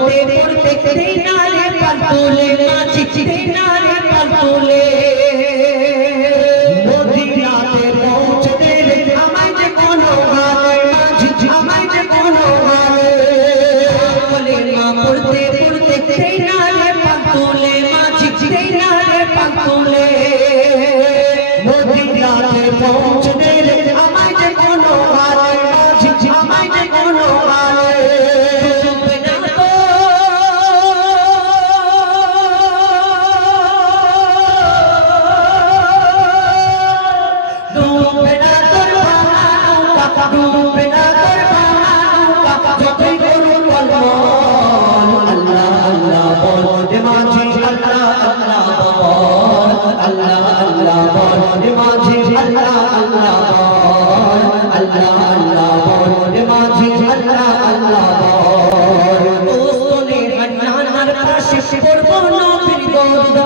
পড়তে পড়তে দিনারে পাতলে মাঝি দিনারে পাতলে মদিনাতে পৌঁছতে আমায় যে কোনো হালে মাঝি আমায় যে কোনো হালে বলে মা পড়তে পড়তে দিনারে পাতলে মাঝি দিনারে পাতলে মদিনাতে পৌঁছতে আমায় যে কোনো হালে মাঝি আমায় যে কোনো হালে করবো নবীর দরদ